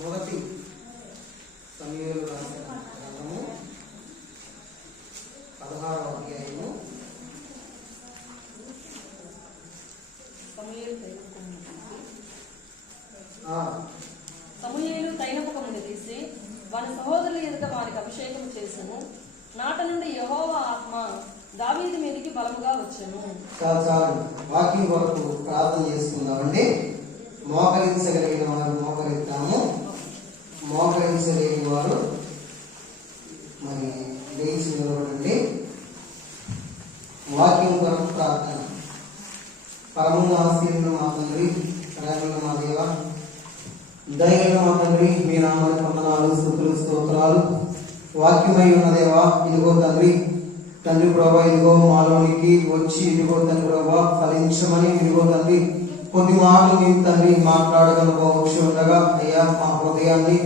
మొదటి సమూయేలు రాసిన గ్రంథము 16వ అధ్యాయము. సమూయేలు తైలముఖమును తీసి వాని సహోదరుల ఎదుట వారికి అభిషేకం చేసెను. నాట నుండి యెహోవా ఆత్మ దావీదు మీదికి బలముగా వచ్చెను. వాక్యం వరకు ప్రార్థన చేసుకుందామండి. మోకరించగలిగిన వారు మోకరిద్దాము, మోకరించలేని వారు మరి లేచి నిలబడండి. వాక్యం కొరకు ప్రార్థన. పరమున్న ఆశీర్వదించిన మా తండ్రి, ప్రేమన్న మా దేవ, దయగల మా తండ్రి, మీ నామానికి వందనాలు, స్తుతులు, స్తోత్రాలు. వాక్యమై ఉన్న దేవా, ఇదిగో తండ్రి ప్రభా, ఇదిగో మాలోనికి వచ్చి ఇదిగో తండ్రి ప్రభా ఫలించమని ఇదిగో తండ్రి కొద్ది మాటలు మీ తండ్రి మాట్లాడగలవచ్చు ఉండగా అయ్యా మా హృదయాన్ని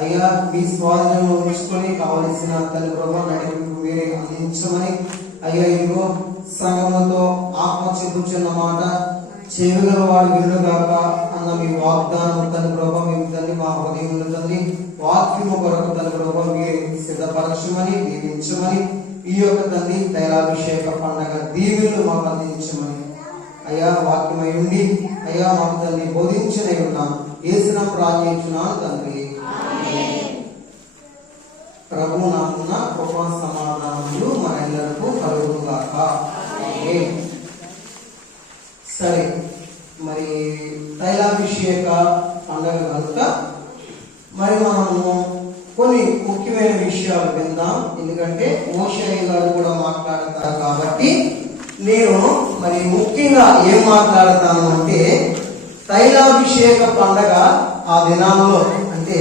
అయ్యా మీ స్వాధీనంలో ఉంచుకొని కావలసిన తండ్రి ప్రభా నడిపి మీరే అందించమని అయ్యా ఇదిగో సంగములతో ఆత్మ చెప్పుచున్న మాట చెవిగల వాడు వినుగాక అన్న మీ వాగ్దానం తండ్రి ప్రభా మేము తండ్రి మా హృదయంలో తండ్రి వాక్యము కొరకు తండ్రి ప్రభా మీరే సిద్ధపరచమని దీవించమని ఈ యొక్క తండ్రి తైలాభిషేక పండగ దీవెనలు మాకు అందించమని అయ్యా వాక్యమై ఉండి అయ్యా మాకు తండ్రి బోధించనే ఉన్నాం. యేసున ప్రార్థించున్నాను తండ్రి. ప్రభు నాకున్న కృప సమాధానములు మనందరకు కలుగుగాక. సరే, మరి తైలాభిషేక పండగ కనుక మరి మనము కొన్ని ముఖ్యమైన విషయాలు విందాం. ఎందుకంటే మోషయ్య గారు కూడా మాట్లాడతారు కాబట్టి నేను మరి ముఖ్యంగా ఏం మాట్లాడతాను అంటే తైలాభిషేక పండగ ఆ దినాల్లో అంటే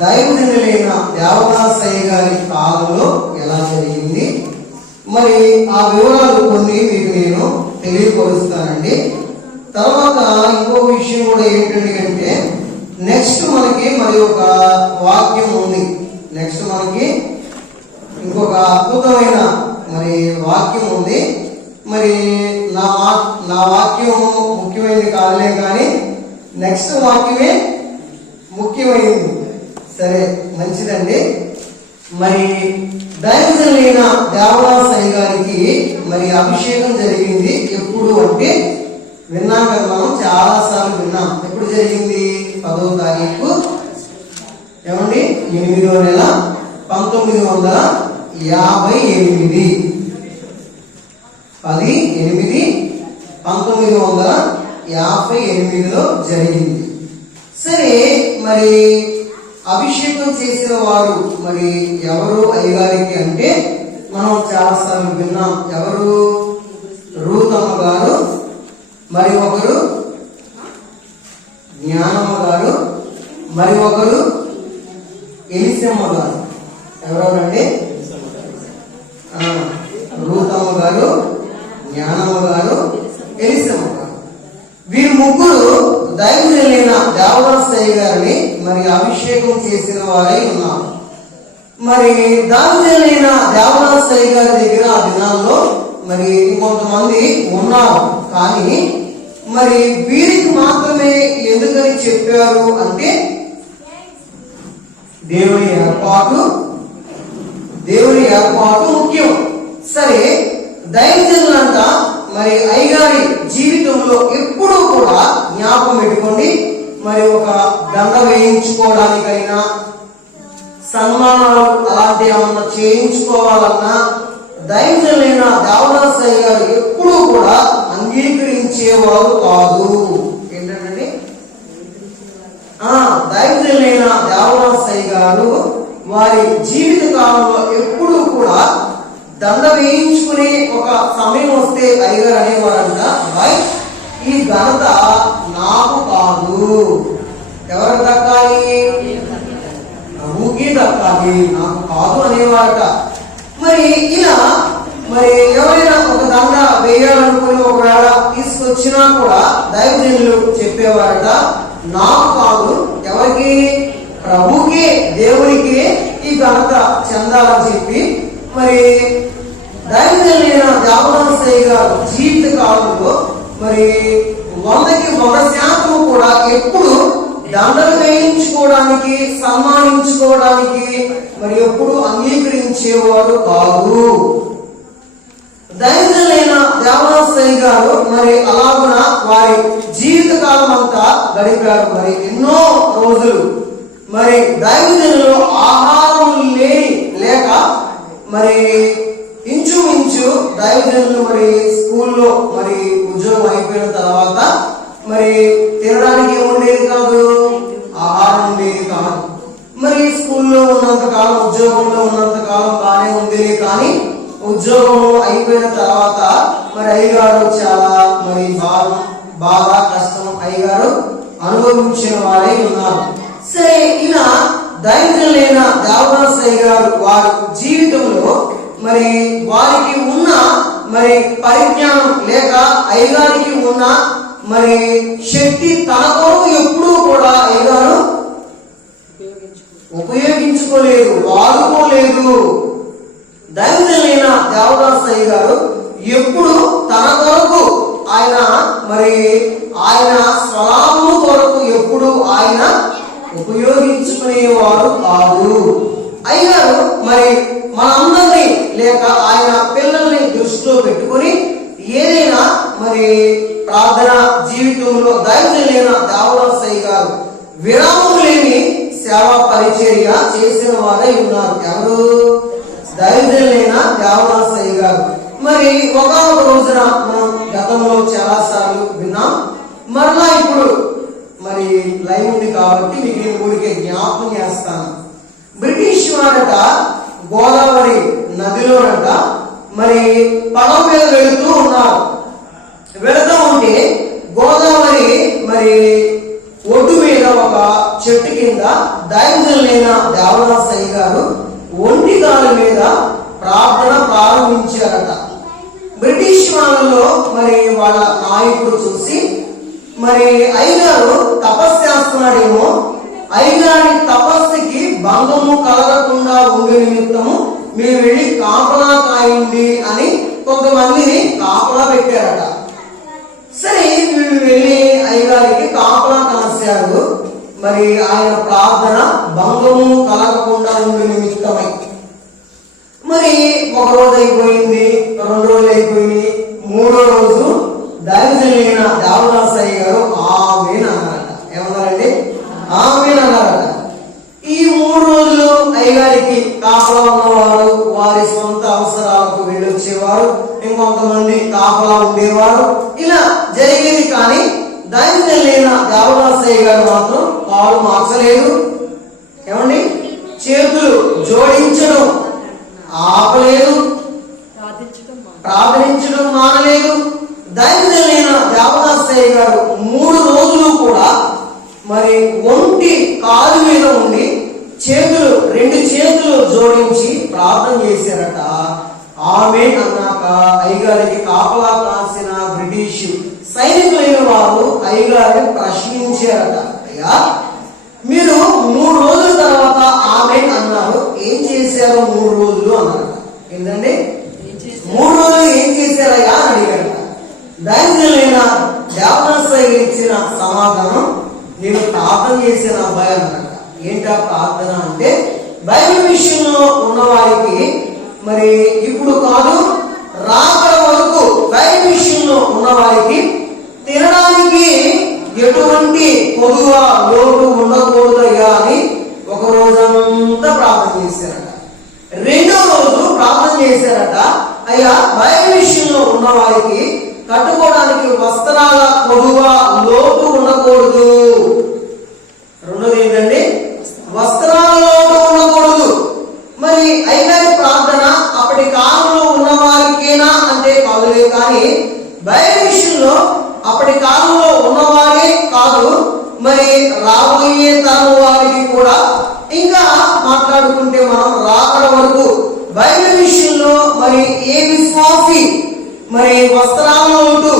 దైవజనులైన దేవదాసయ్య గారి కాలంలో ఎలా జరిగింది, మరి ఆ వివరాలు కొన్ని మీకు నేను తెలియపరుస్తానండి. తర్వాత ఇంకో విషయం కూడా ఏంటంటే నెక్స్ట్ మనకి మరి ఒక వాక్యం ఉంది. నెక్స్ట్ మనకి ఇంకొక అద్భుతమైన మరి వాక్యం ఉంది. మరి నా వాక్యం ముఖ్యమైనది కాదులే కానీ నెక్స్ట్ వాక్యమే ముఖ్యమైనది. సరే, మంచిదండి. మరి దైవజనులైన దేవదాసయ్య గారికి మరి అభిషేకం జరిగింది. ఎప్పుడు అంటే విన్నాం కదా, మనం చాలా సార్లు విన్నాం. ఎప్పుడు జరిగింది? 10వ తారీఖు ఏమండి 8వ నెల 1958. 10/8/1958లో జరిగింది. సరే, మరి అభిషేకం చేసిన వారు మరి ఎవరు అయ్యగారికి అంటే మనం చాలా సార్లు విన్నాం. ఎవరు? రూతమ్మ గారు, మరి ఒకరు జ్ఞానమ్మ గారు, మరి ఒకరు ఎలిసమ్మ గారు. ఎవరెవరండి? రూతమ్మ గారు, జ్ఞానమ్మ గారు, ఎలిసమ్మ గారు. వీరు ముగ్గురు దైవజనులైన దేవదాసయ్య గారిని మరి అభిషేకం చేసిన వారై ఉన్నారు. మరి దైవజనులైన దేవదాసయ్య గారి దగ్గర ఆ దినాల్లో మరి ఇంకొంతమంది ఉన్నారు. కానీ మరి వీరికి మాత్రమే ఎందుకని చెప్పారు అంటే దేవుని ఏర్పాటు ముఖ్యం. సరే, దైవజనులంట మరి అయ్యగారి జీవితంలో ఎప్పుడూ కూడా జ్ఞాపకం పెట్టుకోండి. మరి ఒక దండ వేయించుకోవడానికైనా, సన్మానాలు అలాంటి ఏమన్నా చేయించుకోవాలన్నా దైవజనులైన దేవదాసయ్య గారు ఎప్పుడూ కూడా అంగీకరించేవారు కాదు. ఏంటంటే దైవజనులైన దేవదాసయ్య గారు వారి జీవిత కాలంలో ఎప్పుడూ కూడా దండ వేయించుకునే ఒక సమయం వస్తే అయ్యగారు అనేవారంట, ఈ ఘనత నాకు కాదు, ఎవరికి దక్కాలి? ప్రభుకి దక్కాలి, నాకు కాదు అనేవారట. మరి ఇలా మరి ఎవరైనా ఒక దండ వేయాలనుకుని ఒకవేళ తీసుకొచ్చినా కూడా దైవజనులు చెప్పేవారట, నాకు కాదు, ఎవరికి? ప్రభుకి, దేవునికి ఈ ఘనత చెందాలని చెప్పి మరి దైవజనులైన దేవదాసయ్య గారు జీవిత కాలంలో మరి 100% కూడా ఎప్పుడు దండలు వేయించుకోవడానికి, సన్మానించుకోవడానికి మరి ఎప్పుడు అంగీకరించేవారు కాదు. దైవజనులైన దేవదాసయ్య గారు మరి అలాగున వారి జీవితకాలం అంతా గడిపారు. మరి ఎన్నో రోజులు మరి దైవజనులు ఆహారం లేక మరి ఇంచుమించు దైవజనులు మరి స్కూల్లో మరి ఉద్యోగం అయిపోయిన తర్వాత మరి తినడానికి ఏముండేది కాదు, ఆహారం ఉండేది కాదు. మరి స్కూల్లో ఉన్నంత కాలం, ఉద్యోగంలో ఉన్నంత కాలం బాగానే ఉంది. కానీ ఉద్యోగం అయిపోయిన తర్వాత మరి అయ్యగారు చాలా మరి బాగా కష్టం అయ్యగారు అనుభవించిన వారై ఉన్నారు. సరే, ఈయన దైవజనులైన దేవదాసయ్య గారు వారి జీవితంలో మరి వారికి ఉన్న మరి పరిజ్ఞానం లేక అయ్యగారికి ఉన్న మరి శక్తి తన కొరకు ఎప్పుడూ కూడా అయ్యగారు ఉపయోగించుకోలేదు, వాడుకోలేదు. దైవజనులైన దేవదాసయ్య గారు ఎప్పుడు తన కొరకు ఆయన మరి ఆయన స్వలాభము కొరకు ఎప్పుడు ఆయన ఉపయోగించుకునేవారు కాదు. అయ్యారు మరి మనందరినీ లేక ఆయన పిల్లల్ని దృష్టిలో పెట్టుకొని ఏదైనా మరి ప్రార్థన జీవితంలో దైవజనులైన దేవదాసయ్య గారు విరామం లేని సేవా పరిచర్య చేసిన వారై ఉన్నారు. ఎవరు? దైవజనులైన దేవదాసయ్య గారు. మరి ఒకనొక రోజున మనం గతంలో చాలా సార్లు విన్నాం. మరలా ఇప్పుడు మరి లైవ్ ఉంది కాబట్టి మీకు నేను ఊరికే జ్ఞాపకం చేస్తాను. బ్రిటిష్ వారట గోదావరి నదిలోనట మరి పడవ మీద వెళుతూ ఉన్నారు. వెళుతూ ఉంటే గోదావరి మరి ఒడ్డు మీద ఒక చెట్టు కింద దైవజనులైన దేవదాసయ్య గారు ఒంటి కాలు మీద ప్రార్థన ప్రారంభించారట. బ్రిటిష్ వాళ్ళలో మరి వాళ్ళ నాయకుడు చూసి మరి అయ్యగారు తపస్సు చేస్తున్నాడేమో, అయ్యగారి తపస్సుకి భంగము కలగకుండా ఉండే నిమిత్తము మీరు వెళ్ళి కాపలా కాయండి అని కొంతమందిని కాపలా పెట్టారట. సరే, వీళ్ళు వెళ్ళి అయ్యగారికి కాపలా కాశారు. మరి ఆయన ప్రార్థన భంగము కలగకుండా ఉండే నిమిత్తమై మరి ఒక రోజు అయిపోయింది, 2 రోజులు అయిపోయింది, 3వ రోజు దైవజనులైన దేవదాసయ్య గారు ఆమేన్ అన్నారట. ఏమన్నారండి? ఆమేన్ అన్నారట. ఈ 3 రోజులు అయ్యగారికి కాపలా ఉన్నవారు వారి సొంత అవసరాలకు వెళ్ళొచ్చేవారు, ఇంకొంతమంది కాపలా ఉండేవారు. ఇలా జరిగేది. కానీ దైవజనులైన దేవదాసయ్య గారు మాత్రం కాలు మార్చలేదు. ఏమండి? చేతులు జోడించడం ఆపలేదు, ప్రార్థించడం మానలేదు. దైవజనులైన దేవదాసయ్య గారు 3 రోజులు కూడా మరి ఒంటి కాలు మీద ఉండి రెండు చేతులు జోడించి ప్రార్థన చేశారట. ఆమేన్ అన్నాక అయ్యగారికి కాపలా కాసిన బ్రిటిష్ సైనికులైన వారు అయ్యగారిని ప్రశ్నించారట. అయ్యా, మీరు 3 రోజుల తర్వాత ఆమేన్ అన్నారు, ఏం చేశారు 3 రోజులు అన్నారు. ఏంటండి? 3 రోజులు ఏం చేశారయ్యా అని అడిగారట. దైవజనులైన దేవదాసయ్య ఇచ్చిన సమాధానం, నేను ప్రార్థన చేసిన అబ్బాయి అన్నారట. ఏంటా ప్రార్థన అంటే, బైబిల్ విషయంలో ఉన్నవారికి మరి ఇప్పుడు కాదు రాకడ వరకు బైబిల్ విషయంలో ఉన్నవారికి తినడానికి ఎటువంటి పొదువ లోటు ఉండకూడదయ్యా అని ఒక రోజంతా ప్రార్థన చేశారట. 2వ రోజు ప్రార్థన చేశారట, అయ్యా బైబిల్ విషయంలో ఉన్న వారికి కట్టుకోవడానికి వస్త్రాల పొదువ లోటు ఉండకూడదు. 2వది ఏంటండి? వస్త్రాల లోటు ఉండకూడదు. మరి అయ్యగారి ప్రార్థన అప్పటి కాలంలో ఉన్న వారికేనా అంటే కాదులే, కానీ బైబిల్ విషయంలో అప్పటి కాలంలో ఉన్నవారే కాదు, మరి రాబోయే తరం వారికి కూడా, ఇంకా మాట్లాడుకుంటే మనం రాకడ వరకు బైబిల్ విషయంలో మరి ఏ విశ్వాసి మరి వస్త్రాల లోటు,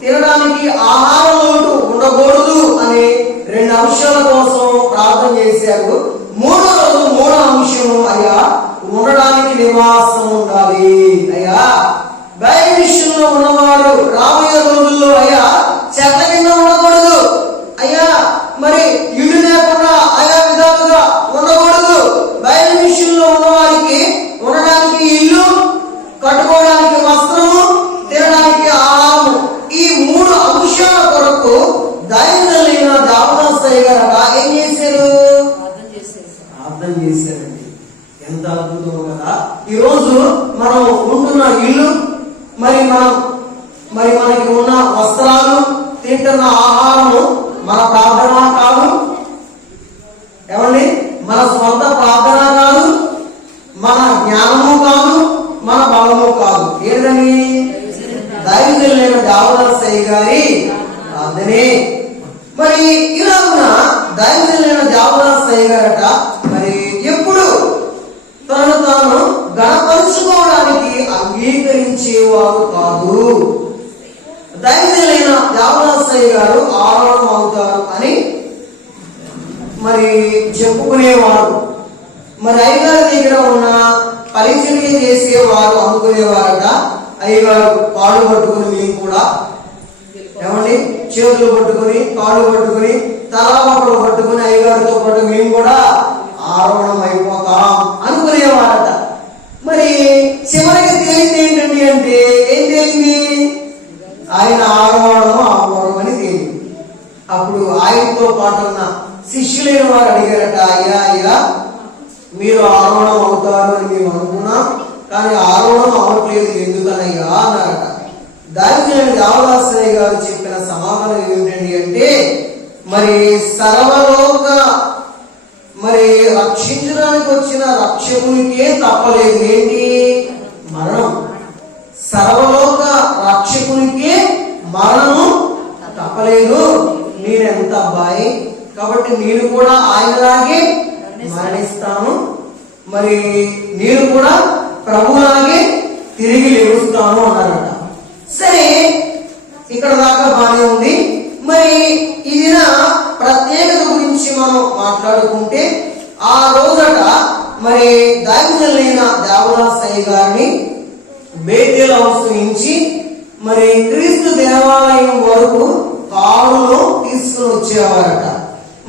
తినడానికి ఆహారం లోటు ఉండకూడదు అనే 2 అంశాల కోసం ప్రార్థన చేశారు. 3వ రోజు 3వ అంశం, అయ్యా ఉండడానికి నివాసం ఉండాలి. అయ్యా బైబిల్ విషయంలో ఉన్నవారు రాబోయే రోజుల్లో అయ్యా చెత్త కింద ఉండకూడదు. అయ్యా మరి ఇల్లు తింటున్న ఆహారము మన ప్రార్థన కాదు, ఏమండి, మన స్వంత ప్రార్థన కాదు, మన జ్ఞానము కాదు, మన బలము కాదు. ఏంటని? దైవజనులైన దేవదాసయ్య గారి ప్రార్థనే. మరి ఇలాగున దైవజనులైన దేవదాసయ్య గారట మరి ఎప్పుడు తను తాను గణపరుచుకోవడానికి అంగీకరించేవారు కాదు. దైవజనులైన దేవదాసయ్య గారు ఆరోహణం అవుతారు అని మరి చెప్పుకునేవారు. మరి అయ్యగారి దగ్గర ఉన్న పరిచర్య చేసేవారు అనుకునేవారట, అయ్యగారు కాళ్ళు పట్టుకుని మేము కూడా, ఏమండి, చేతులు పట్టుకుని కాళ్ళు పట్టుకుని తలాపక్కలు పట్టుకుని అయ్యగారితో పాటు మేము కూడా ఆరోహణం అయిపోతాం అనుకునేవారట. మరి చివరికి తేలింది ఏంటండి అంటే, ఏం తేలింది? ఆయన ఆరోహణం ఆరోహణం అని తేలింది. అప్పుడు ఆయనతో పాటు ఉన్న శిష్యులైన వారు అడిగారట, అయ్యా అయ్యా మీరు ఆరోహణం అవుతారు అని మేము అనుకున్నాం, కానీ ఆరోహణం అవ్వట్లేదు, ఎందుకనయ్యా అన్నారట. దైవజనులైన దేవదాసయ్య గారు చెప్పిన సమాధానం ఏమిటండి అంటే, మరి సర్వలోక మరి రక్షించడానికి వచ్చిన రక్షకునికే తప్పలేదు. ఏంటి? మరణం. సర్వలోక రక్షకునికే మరణము తప్పలేదు. నేనెంత అబ్బాయి కాబట్టి నేను కూడా ఆయనలాగే మరణిస్తాను, మరి నేను కూడా ప్రభులాగే తిరిగి లేస్తాను అన్నారట. సరే, ఇక్కడ దాకా బాగానే ఉంది. మరి ఇది ప్రత్యేకత గురించి మనం మాట్లాడుకుంటే, ఆ రోజట మరి దైవజనులైన దేవదాసయ్య గారిని బేతేల్ హౌస్ నుంచి మరి క్రీస్తు దేవాలయం వరకు కారులో తీసుకుని వచ్చేవారట.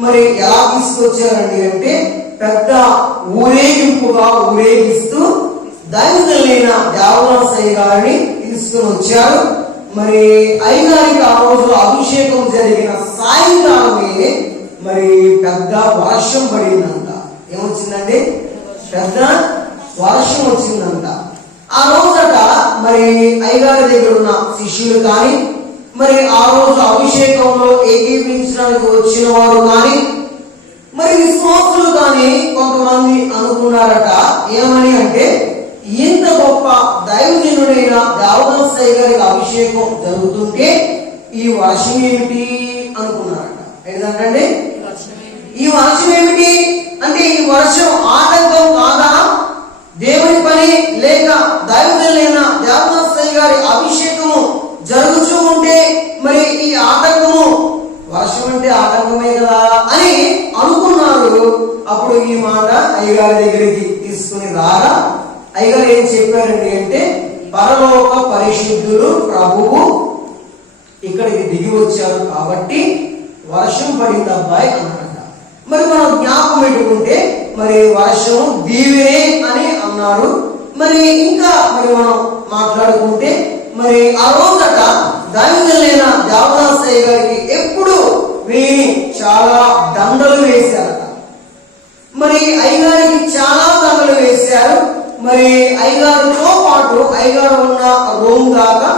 మరి ఎలా తీసుకొచ్చారండి అంటే, పెద్ద ఊరేగింపుగా ఊరేగిస్తూ దైవజనులైన దేవదాసయ్య గారిని తీసుకుని వచ్చారు. మరి అయ్యగారికి ఆ రోజు అభిషేకం జరిగిన సాయంకాలమే మరి పెద్ద వర్షం పడిందంట. ఏమొచ్చిందండి? పెద్ద వర్షం వచ్చిందంట. ఆ రోజట మరి అయ్యగారి దగ్గర ఉన్న శిష్యులు కానీ, మరి ఆ రోజు అభిషేకంలో ఏకీపించడానికి వచ్చిన వారు కానీ, మరి విశ్వాసులు కానీ కొంతమంది అనుకున్నారట, ఏమని అంటే, ఇంత గొప్ప దైవజనుడైన దేవదాసయ్య గారికి అభిషేకం జరుగుతుంటే ఈ వర్షం ఏమిటి అనుకున్నారట. ఏంటంటే ఈ వర్షం ఏమిటి అంటే, ఈ వర్షం ఆటంకం కాదా దేవుని పని, లేక దైవజనులైన దేవదాసయ్య గారి అభిషేకము జరుగుతూ ఉంటే మరి ఈ ఆటంకము, వర్షం అంటే ఆటంకమే కదా అని అనుకున్నారు. అప్పుడు ఈ మాట అయ్యగారి దగ్గరికి తీసుకుని రాగా అయ్యగారు ఏం చెప్పారండి అంటే, పరలోక పరిశుద్ధులు ప్రభువు ఇక్కడికి దిగి వచ్చారు కాబట్టి వర్షం పడింది అబ్బాయి అన్నారట. మరి మనం జ్ఞాపకం పెట్టుకుంటే మరి వర్షం దీవెనే అని అన్నారు. మరి ఇంకా మరి మనం మాట్లాడుకుంటే మరి ఆ రోజట దైవజనులైన దేవదాసయ్య గారికి ఎప్పుడు వీని చాలా దండలు వేశారట. మరి అయ్యగారికి చాలా దండలు వేశారు. మరి అయ్యగారితో పాటు అయ్యగారు ఉన్న రూమ్ దాకా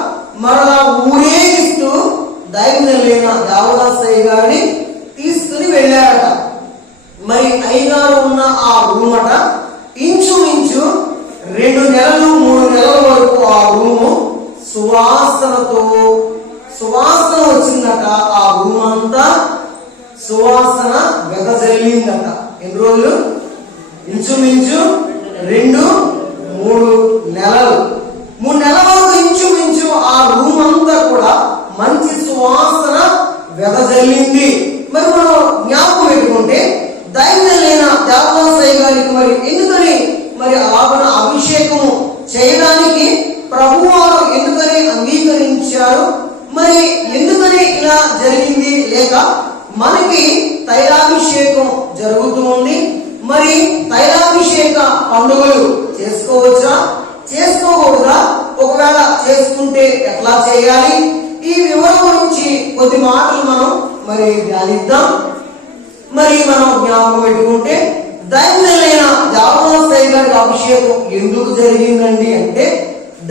మరలా ఊరేగిస్తూ దైవజనులైన దేవదాసయ్య గారిని తీసుకుని వెళ్ళారట. మరి అయ్యగారు ఉన్న ఆ రూమ్ అట ఇంచుమించు 2 నెలలు 3 నెలల వరకు ఆ రూము సువాసన వచ్చిందట. ఆ రూమ్ అంతా సువాసన వెదజల్లిందట. ఎన్ని రోజులు? ఇంచుమించు 2-3 నెలలు. 3 నెలల వరకు ఇంచుమించు ఆ రూమ్ అంతా కూడా మంచి సువాసన వెదజల్లింది. మరి మనం జ్ఞాపకం పెట్టుకుంటే దైవజనులైన దేవదాసయ్య గారికి మరి ఎందుకని మరి అలాగ అభిషేకము చేయడానికి ప్రభువారు ఎందుకని అంగీకరించారు, మరి ఎందుకని ఇలా జరిగింది, లేక మనకి తైలాభిషేకం జరుగుతూ ఉంది, మరి తైలాభిషేక పండుగలు చేసుకోవచ్చా, చేసుకోకూడదా, ఒకవేళ చేసుకుంటే ఎట్లా చేయాలి, ఈ వివరం గురించి కొద్ది మాటలు మనం మరి ధ్యానిద్దాం. మరి మనం జ్ఞాపకం పెట్టుకుంటే దైవజనులైన దేవదాసయ్య గారి అభిషేకం ఎందుకు జరిగిందండి అంటే,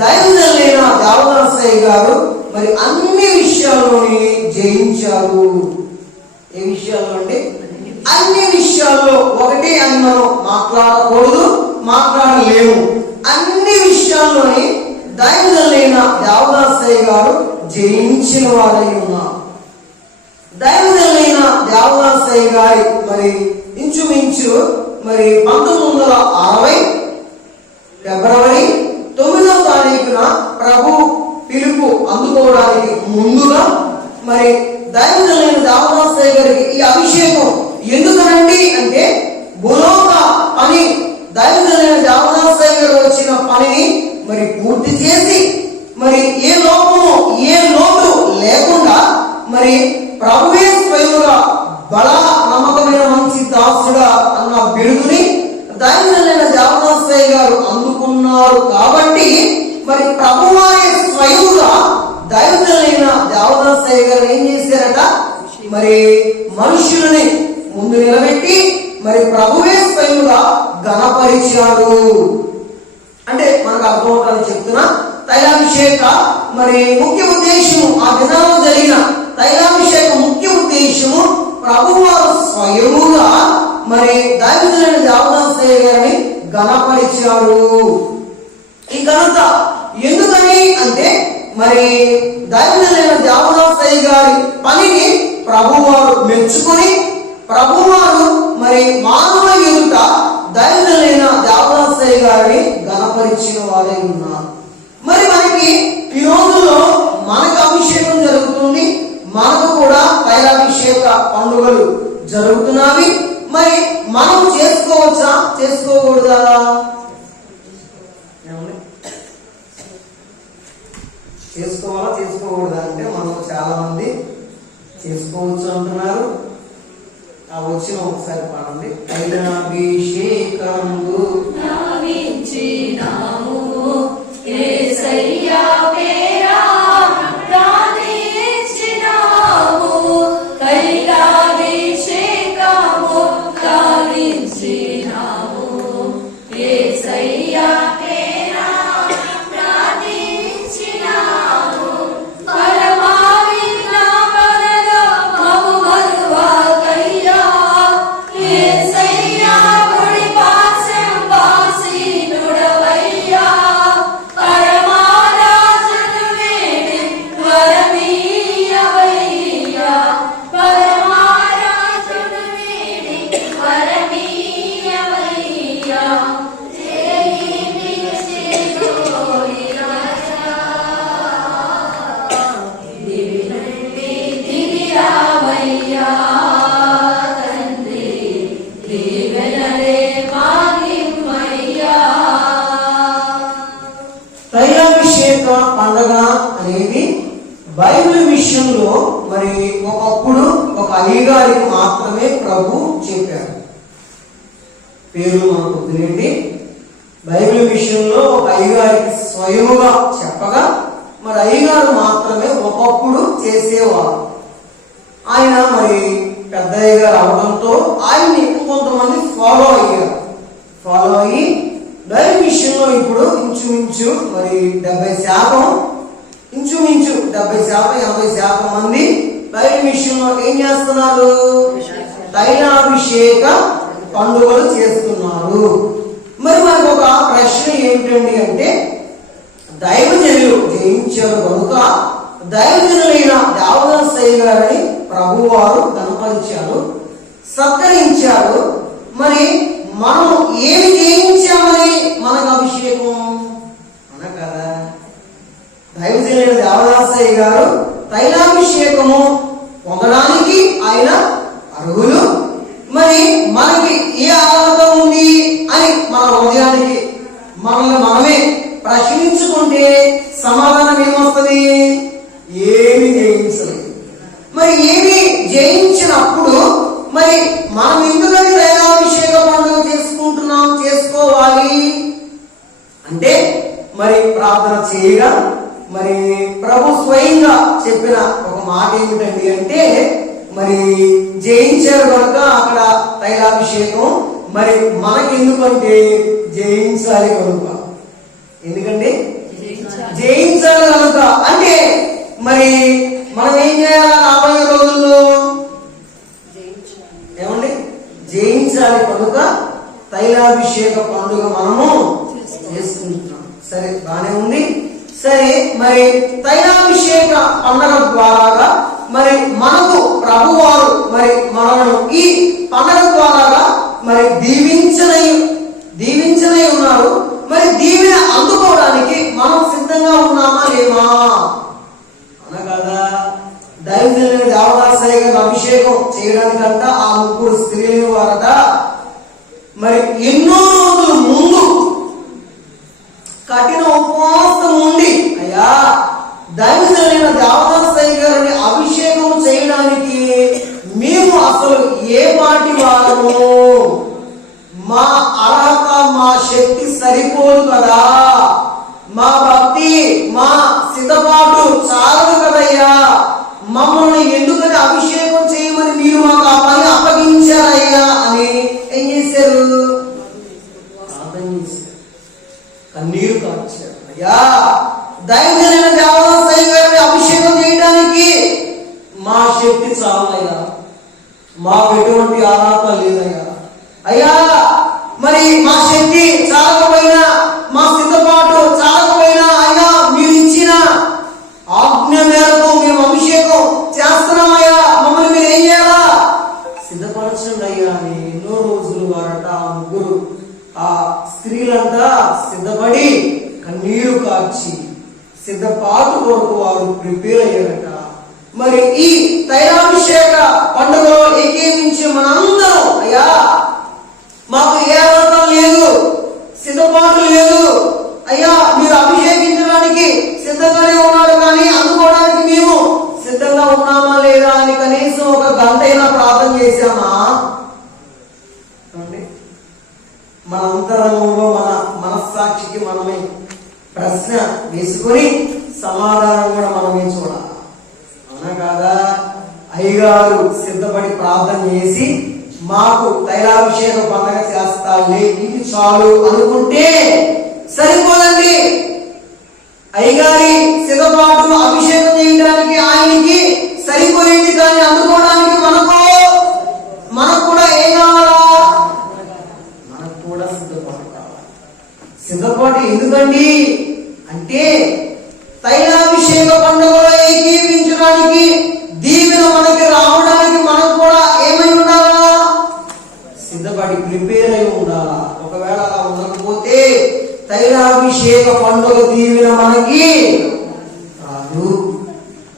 దైవజనులైన దేవదాసయ్య గారు మరి అన్ని విషయాల్లోని జయించారు. ఏ విషయాల్లో అంటే అన్ని విషయాల్లో. ఒకటి అని మనం మాట్లాడకూడదు, మాట్లాడలేము. అన్ని విషయాల్లోని దైవజనులైన దేవదాసయ్య గారు జయించిన వారై ఉన్నారు. దైవజనులైన దేవదాసయ్య గారి మరి ఇంచుమించు మరి 1960 ఫిబ్రవరి 9వ తారీఖున ప్రభు పిలుపు అందుకోవడానికి ముందుగా మరి దైవజనులైన దేవదాసయ్య గారికి ఈ అభిషేకం ఎందుకనండి అంటే భూలోక పని, దైవజనులైన దేవదాసయ్య గారు వచ్చిన పనిని మరి పూర్తి చేసి మరి ఏ లోపము ఏ లోటు లేకుండా మరి ప్రభువే స్వయముగా బల నమ్మకమైన మంచి దాసుడా అన్న బిరుదుని దైవజనులైన దేవదాసయ్య గారు అందుకున్నారు. కాబట్టి మరి ప్రభువారే స్వయముగా దైవజనులైన దేవదాసయ్య గారు ఏం చేశారట, మరి మనుషులని ముందు నిలబెట్టి మరి ప్రభువే స్వయముగా ఘనపరిచాడు. అంటే మనకు అర్థమవుతారని చెప్తున్నా. తైలాభిషేక మరి ముఖ్య ఉద్దేశము, ఆ దినాల్లో జరిగిన తైలాభిషేక ముఖ్య ఉద్దేశము ప్రభువారు స్వయముగా మరి దైవజనులైన దేవదాసయ్య గారిని ఘనపరిచాడు. ఈ ఘనత ఎందుకని అంటే మరి దైవజనులైన దేవదాసయ్య గారి పనిని ప్రభువారు మెచ్చుకొని ప్రభువారు మరి మానవ ఎదుట దైవజనులైన దేవదాసయ్య గారిని ఘనపరిచిన వారై ఉన్నారు. మరి మనకి ఈ రోజుల్లో మనకు అభిషేకం జరుగుతుంది, మనకు కూడా తైలాభిషేక పండుగలు జరుగుతున్నవి. మరి మనం చేసుకోవచ్చా, చేసుకోకూడదా? చేసుకోవాలా చేసుకోకూడదా అంటే మనం చాలా మంది చేసుకోవచ్చు అంటున్నారు. ఆ వచ్చిన ఒకసారి పాడండి. తైలాభిషేకము నావించినాము యేసయ్యా పేరా ప్రార్థించినాము, తైలాభిషేకము గావించినాము, యేసయ్యా పేరా ప్రార్థించినాము, పరమావిజ్ఞాపనలో మము మరువకయ్యా, యేసయ్యా కుడి పార్శ్వం వాసినుడవయ్యా, పరమారాజను వేడి వరమీయవయ్యా, పరమారాజను వేడి వరమీయవయ్యా, జయించేదోయి రాజా, దివి నుండి దిగి రావయ్యా తండ్రి, దీవెనలే మాగిమ్మయ్యా. తైలాభిషేక పండగ అనేది బైబిల్ విషయంలో మరి ఒకప్పుడు ఒక అయ్యగారికి మాత్రమే ప్రభు చెప్పారు. పేరు మనకు తెలియండి. బైబిల్ విషయంలో ఒక అయ్యగారికి స్వయముగా చెప్పగా మరి అయ్యగారు మాత్రమే ఒకప్పుడు చేసేవారు. ఆయన మరి పెద్ద అయ్యగారు అవడంతో ఆయన్ని కొంతమంది ఫాలో అయ్యారు. ఫాలో అయ్యి దైవ విషయంలో ఇప్పుడు ఇంచుమించు మరి 70%, ఇంచుమించు 70%, 80% మంది దైవ విషయంలో ఏం చేస్తున్నారు, తైలాభిషేక పండుగలు చేస్తున్నారు. మరి మనకు ఒక ప్రశ్న ఏమిటండి అంటే దైవజనులు జయించారు కనుక దైవజనులైన దేవదాసయ్య గారిని ప్రభువారు కనపరిచారు, సత్కరించారు. మరి మనం ఏమి జయించామని మనకు అభిషేకం అన కదా. దైవజనులైన దేవదాసయ్య గారు తైలాభిషేకము పొందడానికి ఆయన అర్హులు. మరి మనకి ఏ అర్హత ఉంది అని మన హృదయానికి మనల్ని మనమే ప్రశ్నించుకుంటే సమాధానం ఏమొస్తుంది? ఏమి జయించలేదు. మరి ఏమి జయించినప్పుడు మరి మనం ఎందుకని తైలాభిషేక పండుగ చేసుకుంటున్నాం, చేసుకోవాలి అంటే మరి ప్రార్థన చేయగా మరి ప్రభు స్వయంగా చెప్పిన ఒక మాట ఏమిటండి అంటే మరి జయించారు కనుక అక్కడ తైలాభిషేకం మరి మనకి ఎందుకంటే జయించాలి కనుక. ఎందుకంటే జయించాలి కనుక అంటే మరి మనం ఏం చేయాలా రాబోయే రోజుల్లో? ఏమండి, జయించాలి కనుక తైలాభిషేక పండుగ మనము చేసుకుంటున్నాం. సరే, బానే ఉంది. సరే, మరి తైలాభిషేక పండుగ ద్వారా మరి మనకు ప్రభువారు మరి మనలను ఈ పండుగ ద్వారా మరి దీవించనై ఉన్నారు. మరి దీవెన అందుకోవడానికి మనం సిద్ధంగా ఉన్నామా లేవా అనగా దైవజనులైన దేవదాసయ్య గారి అభిషేకం చేయడానికంట ఆ ముగ్గురు స్త్రీలు వారట మరి ఎన్నో రోజుల ముందు కఠిన ఉపవాసం ఉండి, అయ్యా దైవజనులైన దేవదాసయ్య గారిని అభిషేకం చేయడానికి మేము అసలు ఏ పాటి వారము, మా అర్హత మా శక్తి సరిపోదు కదా, మా భక్తి మా సిద్ధపాటు చాలదు కదయ్యా, మమ్మల్ని ఎందుకని అభిషేకం చేయమని మీరు మాకు ఆ పని అప్పగించారయ్యా అని ఏం చేశారు? కన్నీరు కార్చారు. అయ్యా దైవజనులైన దేవదాసయ్య గారిని అభిషేకం చేయడానికి మా శక్తి చాలయ్యా, మాకు ఎటువంటి అర్హత లేదయ్యా. అయ్యా మరి మా శక్తి చాలకపోయినా, మా సిద్ధపాటు చాలకపోయినా, అయ్యా మీరు ఇచ్చిన ఆజ్ఞ మేరకు మేము అభిషేకం చేస్తున్నామయ్యా, మమ్మల్ని మీరు ఏం చేయాలా? సిద్ధపరచండి అయ్యా అని ఎన్నో రోజులు వారట ఆ ముగ్గురు ఆ స్త్రీలంతా సిద్ధపడి కన్నీరు కార్చి సిద్ధపాటు కొరకు వారు ప్రిపేర్ అయ్యారట. మరి ఈ తైలాభిషేక పండుగలో ఏకీవించి మనందరం, అయ్యా మాకు ఏ అర్థం లేదు, సిద్ధపాటు లేదు, అయ్యా మీరు అభిషేకించడానికి సిద్ధంగానే ఉన్నారు, కానీ అందుకోవడానికి మేము సిద్ధంగా ఉన్నామా లేదా అని కనీసం ఒక గంట అయినా ప్రార్థన చేశామా? మన అంతరంగంలో మన మనస్సాక్షికి మనమే ప్రశ్న వేసుకొని సమాధానం కూడా మనమే చూడాలి. అవునా కాదా? అయ్యగారు సిద్ధపడి ప్రార్థన చేసి మాకు తైలాభిషేక పండుగ చేస్తాలే, ఇది చాలు అనుకుంటే సరిపోదండి. అయ్యగారి సిద్ధపాటు అభిషేకం చేయడానికి ఆయనకి సరిపోయింది, కానీ అందుకోవడానికి మనకు కూడా ఏం కావాలా? మనకు కూడా సిద్ధపాటు కావాలి. సిద్ధపాటు ఎందుకండి అంటే తైలాభిషేక పండుగలో ఏకీవించడానికి, దీవెన మనకి రావడానికి మనం కూడా ఏమై ఉండాలా? సిద్ధపడి ప్రిపేర్ అయి ఉండాలా. ఒకవేళ అలా ఉండకపోతే తైలాభిషేక పండుగ దీవెన మనకి రాదు.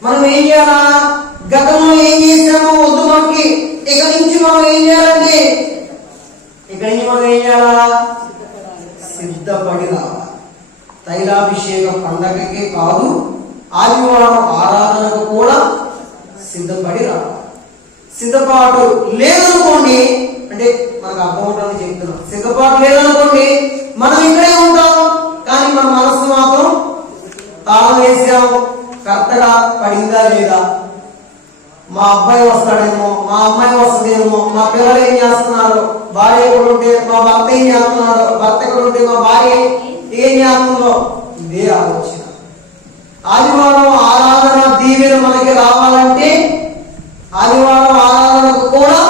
మనం ఏం చేయాలా? గతంలో ఏం చేసామో వద్దు మనకి. ఇక్కడి నుంచి మనం ఏం చేయాలండి? ఇక్కడి నుంచి మనం ఏం చేయాలా? సిద్ధపడి రావాలి. తైలాభిషేక పండగకే కాదు, ఆదివారం ఆరాధనకు కూడా సిద్ధపడి రావాలి. సిద్ధపాటు లేదనుకోండి, అంటే మనకు అర్థమవుతామని చెప్తున్నాం. సిద్ధపాటు లేదనుకోండి, మనం ఇక్కడే ఉంటాం, కానీ మన మనసు మాత్రం తాళం వేసాం. కరెక్ట్గా పడిందా లేదా? మా అబ్బాయి వస్తాడేమో, మా అమ్మాయి వస్తుందేమో, మా పిల్లలు ఏం చేస్తున్నారు, భార్య ఎక్కడ ఉంటే మా భర్త ఏం చేస్తున్నాడు, భర్త ఎక్కడ ఉంటే మా భార్య ఏం చేస్తుందో, ఇదే ఆలోచన. ఆదివారం ఆరాధన దీవెన మనకి రావాలంటే ఆదివారం ఆరాధనకు కూడా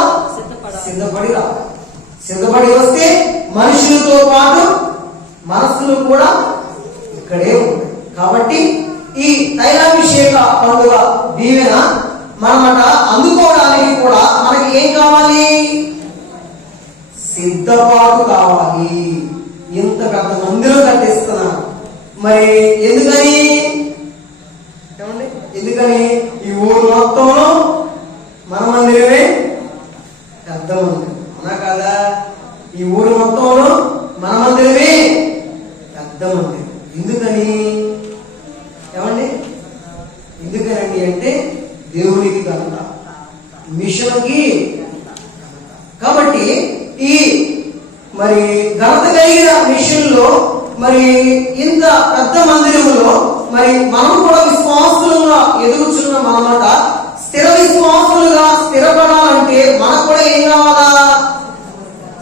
సిద్ధపడి రావాలి. సిద్ధపడి వస్తే మనుషులతో పాటు మనస్సులు కూడా ఇక్కడే ఉంటాయి. కాబట్టి ఈ తైలాభిషేక పండుగ దీవెన మనమట అందుకోవడానికి కూడా మనకి ఏం కావాలి? సిద్ధపాటు కావాలి. ఇంత పెద్ద మందిరం కట్టిస్తున్నాను, మరి ఎందుకని? ఏమండి, ఎందుకని? ఈ ఊరు మొత్తంలో మన మందిరమే పెద్ద మందిరం, అవునా కదా? ఈ ఊరు మొత్తంలో మన మందిరమే పెద్ద మందిరం. ఎందుకని? ఏమండి, ఎందుకనండి అంటే దేవునికి ఘనత, మిషన్కి. కాబట్టి ఈ మరి ఘనత కలిగిన మిషన్ లో మరి ఇంత పెద్ద మందిరంలో మరి మనం కూడా విశ్వాసులుగా ఎదుగుచున్నాం అన్నమాట. స్థిర విశ్వాసులుగా స్థిరపడాలంటే మనకు కూడా ఏం కావాలా?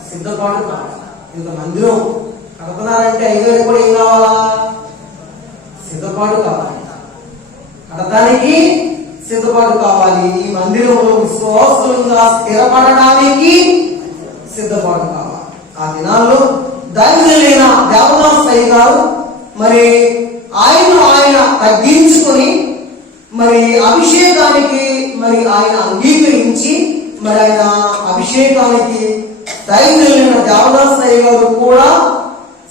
సిద్ధపాటు కావాలి. ఇంత మందిరం కడుతున్నారంటే అయ్యగారికి కూడా ఏం కావాలా? సిద్ధపాటు కావాలి. కడతానికి సిద్ధపాటు కావాలి. ఈ మందిరంలో విశ్వాసులుగా స్థిరపడడానికి సిద్ధపాటు కావాలి. ఆ దినాల్లో దైవజనులైన దేవదాస్ అయ్య గారు మరి ఆయన తగ్గించుకొని మరి అభిషేకానికి మరి ఆయన అంగీకరించి మరి ఆయన అభిషేకానికి దైవజనులైన దేవదాస్ అయ్య గారు కూడా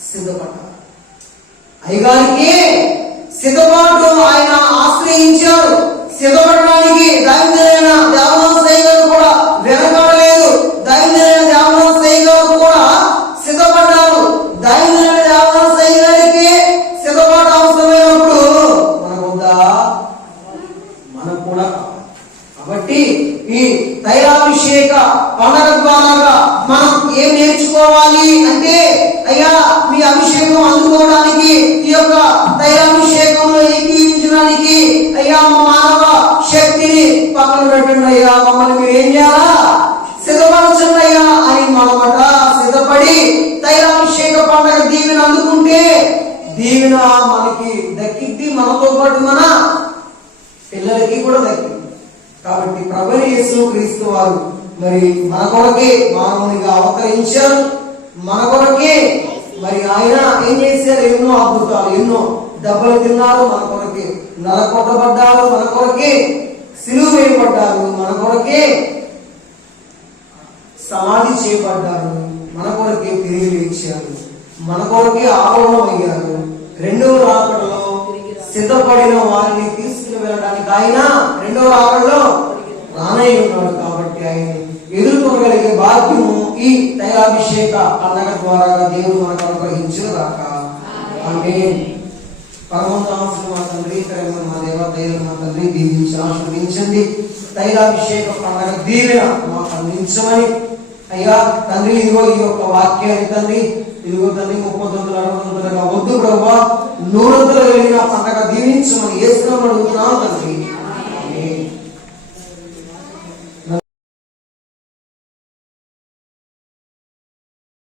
సిద్ధపడ్డారు. అయ్యగారికి సిద్ధపాటు ఆయన ఆశ్రయించారు. సిద్ధపడడానికి దైవజనులైన దేవదాస్ అయ్య గారు కూడా వెనకాడలేదు. దైవజనులైన దేవదాస్ అయ్య గారు కూడా సిద్ధపడ్డారు. దైవజనులైన దేవదాస్ అయ్య గారికి సిద్ధపాటు అవసరమైనప్పుడు మనకు కూడా కావాలి. కాబట్టి ఈ తైలాభిషేక పండగ ద్వారా మనం ఏం నేర్చుకోవాలి అంటే, అయ్యా మీ అభిషేకం అందుకోవడానికి, ఈ యొక్క తైలాభిషేకంలో ఏకీవించడానికి అయ్యా మా మానవ శక్తిని పక్కన పెట్టండి అయ్యా, మమ్మల్ని మీరు ఏం చేయాలా సిద్ధపరచండి అయ్యా అని మనమట సిద్ధపడి తైలాభిషేక పండగ దీవెన అందుకుంటే దీవెన మనకి దక్కిద్ది, మనతో పాటు మన పిల్లలకి కూడా దక్కింది. కాబట్టి ప్రభువైన యేసు క్రీస్తు వారు మరి మన కొరకే మానవునిగా అవతరించారు. మన కొరకే మరి ఆయన ఏం చేశారు? ఎన్నో అద్భుతాలు, ఎన్నో దెబ్బలు తిన్నారు. మన కొరకే నరకొట్టబడ్డారు, మన కొరకే సిలువ వేయబడ్డారు, మన కొరకే సమాధి చేయబడ్డారు, మన కొరకే తిరిగి లేచారు, మన కొరకే ఆరోహణం అయ్యారు. రెండవ రాకడలో సిద్ధపడిన వారిని తీసుకుని వెళ్ళడానికి ఆయన రెండవ రాకడలో రానై ఉన్నాడు. కాబట్టి ఆయన ఎదుర్కోగలిగే భాగ్యము ఈ తైలాభిషేక పండగ ద్వారా దేవుడు మనకు అనుగ్రహించుగాక. ఆమేన్. పరమోన్నతమైన మా తండ్రి, మా దేవ దయగల మా తండ్రి, దీవించి ఆశీర్వదించండి. తైలాభిషేక పండగ దీవెన మాకు అందించమని అయ్యా తండ్రి, ఇదిగో ఈ యొక్క వాక్యాన్ని తండ్రి, ఇదిగో తండ్రి 30 వద్దు ప్రభువా, 100 కలిగిన పండగ దీవించమని యేసునామములో అడుగుతున్నాను తండ్రి.